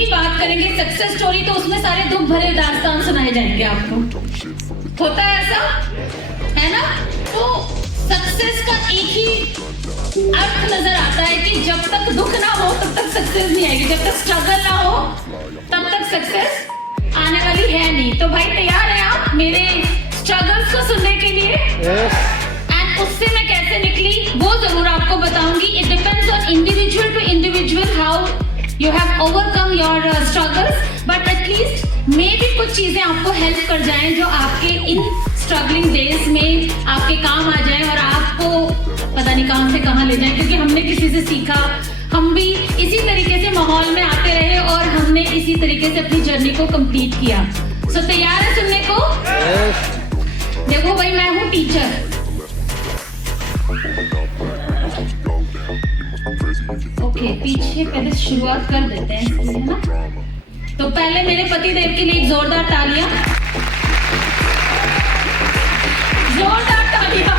भी बात करेंगे सक्सेस स्टोरी तो उसमें सारे दुख भरे दास्तान सुनाए जाएंगे आपको। होता है ऐसा, है ना? तो सक्सेस का एक ही अर्थ नजर आता है कि जब तक दुख ना हो तब तक सक्सेस नहीं आएगी, जब तक स्ट्रगल ना हो तब तक सक्सेस आने वाली है नहीं। तो भाई तैयार हैं आप मेरे स्ट्रगल्स को सुनने के लिए? एंड उससे मैं कैसे निकली वो जरूर आपको बताऊंगी। It depends on individual to individual how you have overcome your struggles, but at least मे भी कुछ चीजें आपको हेल्प कर जाएं जो आपके इन स्ट्रगलिंग डेज में आपके काम आ जाए और आपको पता नहीं कहां से कहां ले जाए, क्योंकि हमने किसी से सीखा, हम भी इसी तरीके से माहौल में आते रहे और हमने इसी तरीके से अपनी जर्नी को कंप्लीट किया। सो तैयार है सुनने को? देखो भाई, मैं हूँ टीचर। ओके, पीछे पहले शुरुआत कर देते हैं, है ना? तो पहले मेरे पति देव के लिए एक जोरदार तालियां, जोरदार तालियां।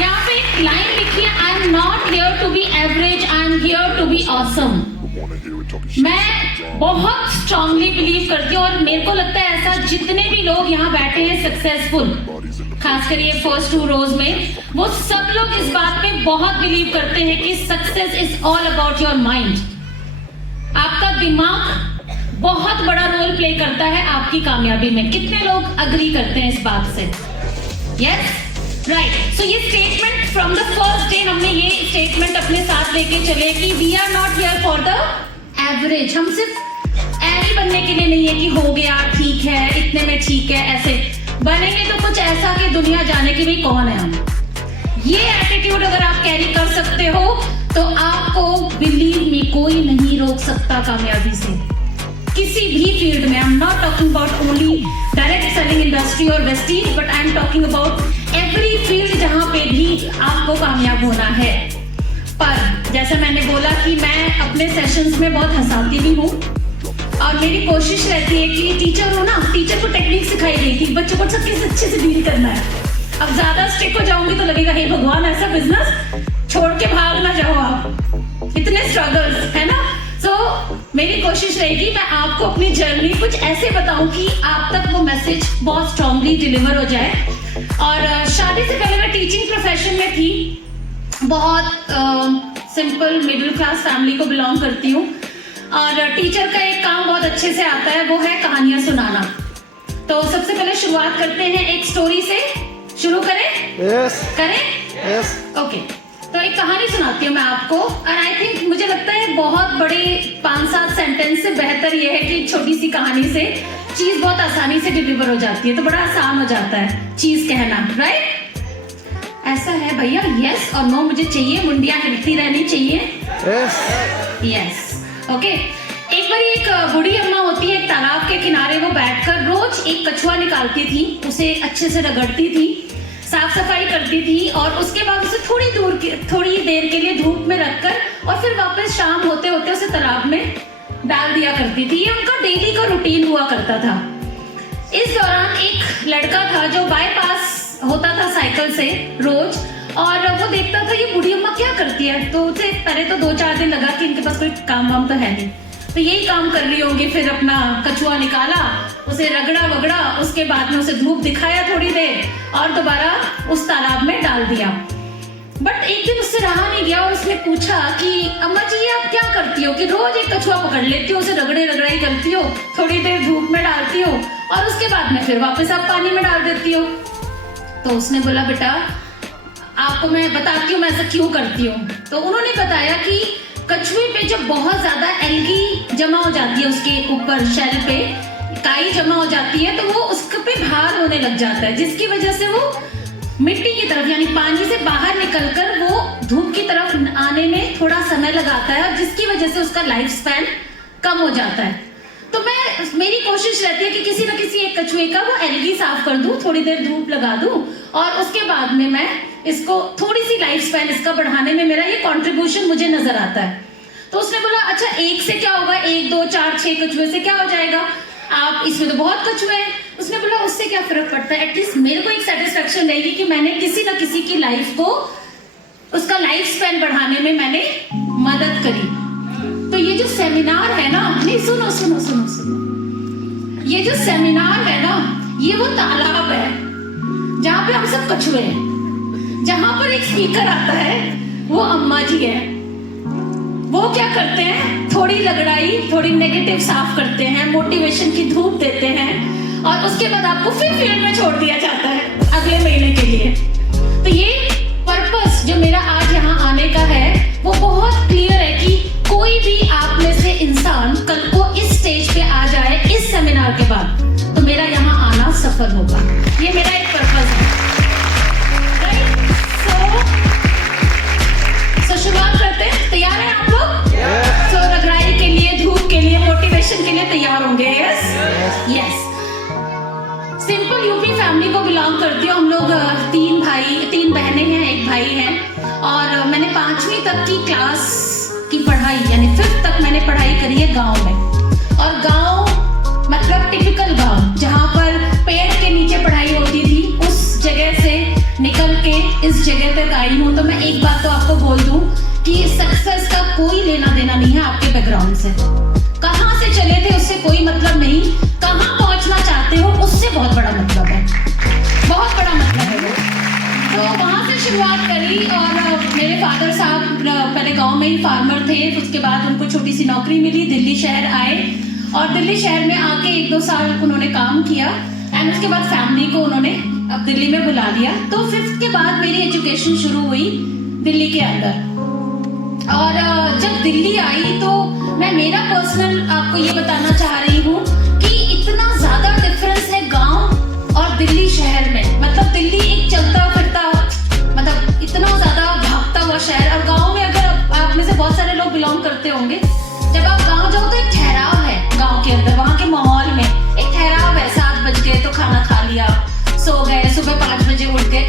यहाँ पे एक लाइन लिखी है, I am not here to be average, I am here to be awesome. मैं बहुत स्ट्रांगली बिलीव करती हूँ और मेरे को लगता है ऐसा जितने भी लोग यहाँ बैठे हैं सक्सेसफुल, खासकर ये फर्स्ट 2 रोज में, वो सब लोग इस बात पे बहुत बिलीव करते हैं कि success is all about your mind. आपका दिमाग बहुत बड़ा रोल प्ले करता है आपकी कामयाबी में। कितने लोग अग्री करते हैं इस बात से? Yes, right. सो ये statement from the first day हमने ये स्टेटमेंट अपने साथ लेके चले कि we are not here for the average. हम सिर्फ ऐसे बनने के लिए नहीं है कि हो गया ठीक है, इतने में ठीक है, ऐसे बनेंगे तो कुछ ऐसा कि दुनिया जाने की भी कौन है हम। ये एटीट्यूड अगर आप कैरी कर सकते हो तो आपको बिलीव मी कोई नहीं रोक सकता कामयाबी से, किसी भी फील्ड में। I am not talking about only direct selling industry और Vestige, but I am talking about every field जहां पे भी आपको कामयाब होना है। पर जैसे मैंने बोला कि मैं अपने सेशंस में बहुत हंसाती भी हूँ और मेरी कोशिश रहती है कि टीचर हो ना, टीचर को टेक्निक सिखाई गई थी बच्चों को सबके अच्छे से डील करना है। अब ज्यादा स्ट्रिक्ट हो जाऊंगी तो लगेगा हे भगवान, ऐसा बिजनेस छोड़ के भाग ना जाओ आप, इतने स्ट्रगल्स, है ना? सो मेरी कोशिश रहेगी मैं आपको अपनी जर्नी कुछ ऐसे बताऊं कि आप तक वो मैसेज बहुत स्ट्रांगली डिलीवर हो जाए। और शादी से पहले मैं टीचिंग प्रोफेशन में थी, बहुत सिंपल मिडिल क्लास फैमिली को बिलोंग करती हूँ और टीचर का एक काम बहुत अच्छे से आता है, वो है कहानियां सुनाना। तो सबसे पहले शुरुआत करते हैं एक स्टोरी से। शुरू करें? Yes. करें? Yes. ओके, तो एक कहानी सुनाती हूँ मैं आपको और आई थिंक मुझे लगता है बहुत बड़े 5-7 सेंटेंस से बेहतर ये है कि छोटी सी कहानी से चीज बहुत आसानी से डिलीवर हो जाती है, तो बड़ा आसान हो जाता है चीज कहना, राइट? ऐसा है भैया, यस और नो मुझे चाहिए, मुंडियां हिलती रहनी चाहिए। Yes. Yes, okay. एक बार एक बूढ़ी अम्मा होती है, एक तालाब के किनारे वो बैठकर रोज एक कछुआ निकालती थी, उसे अच्छे से रगड़ती थी, साफ सफाई करती थी और उसके बाद उसे थोड़ी देर के लिए धूप में रखकर और फिर वापस शाम होते होते उसे तालाब में डाल दिया करती थी। ये उनका डेली का रूटीन हुआ करता था। इस दौरान एक लड़का था जो बाईपास होता था साइकिल से रोज और वो देखता था ये बूढ़ी अम्मा क्या करती है, तो उसे पहले तो 2-4 दिन लगा कि इनके पास कोई काम वाम तो है नहीं, तो यही काम कर रही होंगी। फिर अपना कछुआ निकाला, उसे रगड़ा वगड़ा, उसके बाद में उसे धूप दिखाया थोड़ी देर और दोबारा उस तालाब में डाल दिया। बट एक दिन उससे रहा नहीं गया और उसने पूछा कि अम्मा जी ये आप क्या करती हो कि रोज एक कछुआ पकड़ लेती हो, उसे रगड़े रगड़ाई करती हो, थोड़ी देर धूप में डालती हो और उसके बाद में फिर वापस आप पानी में डाल देती हो। तो उसने बोला बेटा आपको मैं बताती हूँ मैं ऐसा क्यों करती हूँ। तो उन्होंने बताया कि कछुए पे जब बहुत ज्यादा एल्गी जमा हो जाती है, उसके ऊपर शेल पे काई जमा हो जाती है, तो वो उसके पे भार होने लग जाता है, जिसकी वजह से वो मिट्टी की तरफ यानी पानी से बाहर निकलकर वो धूप की तरफ आने में थोड़ा समय लगाता है और जिसकी वजह से उसका लाइफ स्पैन कम हो जाता है। तो मेरी कोशिश रहती है कि किसी न किसी एक कछुए का वो एल्गी साफ कर दूं, थोड़ी देर धूप लगा दूं और उसके बाद में मैं इसको थोड़ी सी लाइफ स्पैन इसका बढ़ाने में मेरा ये कंट्रीब्यूशन मुझे नजर आता है। तो उसने बोला अच्छा एक से क्या होगा, 1 2 4 6 कछुए से क्या हो जाएगा, आप इसमें तो बहुत कछुए हैं। उसने बोला उससे क्या फर्क पड़ता है, एटलीस्ट मेरे को एक सेटिस्फेक्शन रहेगी कि मैंने किसी न किसी की लाइफ को उसका लाइफ स्पैन बढ़ाने में मैंने मदद करी। तो ये जो सेमिनार है ना, नहीं सुनो सुनो सुनो सुनो, ये जो सेमिनार है ना, ये वो तालाब है जहाँ पे हम सब कछुए हैं। जहाँ पर एक स्पीकर आता है वो अम्मा जी है। वो क्या करते हैं, थोड़ी लगड़ाई, थोड़ी नेगेटिव साफ करते हैं, मोटिवेशन की धूप देते हैं और उसके बाद आपको फिर फील्ड में छोड़ दिया जाता है अगले महीने के लिए। तो ये पर्पस जो मेरा आज यहाँ आने का है वो बहुत क्लियर है कि कोई भी आप में से इंसान कल को इस स्टेज पे आ जाए इस सेमिनार के बाद, तो मेरा यहाँ आना सफल होगा। ये मेरा एक पर्पस है। तो शुरुआत करते हैं। तैयार हैं आप लोग? तो रगड़ाई के लिए, धूप के लिए, मोटिवेशन के लिए तैयार होंगे? Yes yes. Simple UP family को बिलोंग करती हूँ। हम लोग 3 बहनें हैं, 1 भाई है। और मैंने 5वीं तक की क्लास की पढ़ाई, यानी 5th तक मैंने पढ़ाई करी है गांव में। और गांव मतलब टिपिकल गांव, जहाँ पर पेड़ के नीचे पढ़ाई होती थी, उस जगह से निकल के इस जगह तक आई हूँ। तो मैं एक बात तो आपको बोल दूं कि सक्सेस का कोई लेना देना नहीं है आपके बैकग्राउंड से। कहाँ से चले थे उससे कोई मतलब नहीं, कहाँ पहुँचना चाहते हो उससे बहुत बड़ा मतलब है, बहुत बड़ा मतलब है वो। तो वहाँ से शुरुआत करी और मेरे फादर साहब पहले गांव में ही फार्मर थे। उसके बाद उनको छोटी सी नौकरी मिली, दिल्ली शहर आए और दिल्ली शहर में आके 1-2 साल उन्होंने काम किया एंड उसके बाद फैमिली को उन्होंने अब दिल्ली में बुला लिया। तो 5th के बाद मेरी एजुकेशन शुरू हुई दिल्ली के अंदर। और जब दिल्ली आई तो मैं मेरा पर्सनल आपको ये बताना चाह रही हूँ कि इतना ज्यादा डिफरेंस है गांव और दिल्ली शहर में। मतलब दिल्ली एक चलता फिरता, मतलब इतना ज्यादा भागता हुआ शहर, और गांव में अगर आप में से बहुत सारे लोग बिलोंग करते होंगे, जब आप गांव जाओ तो एक ठहराव है गांव के अंदर, वहाँ के माहौल में एक ठहराव है। 7 बज गए तो खाना खा लिया, सो गए, सुबह 5 बजे उठ गए।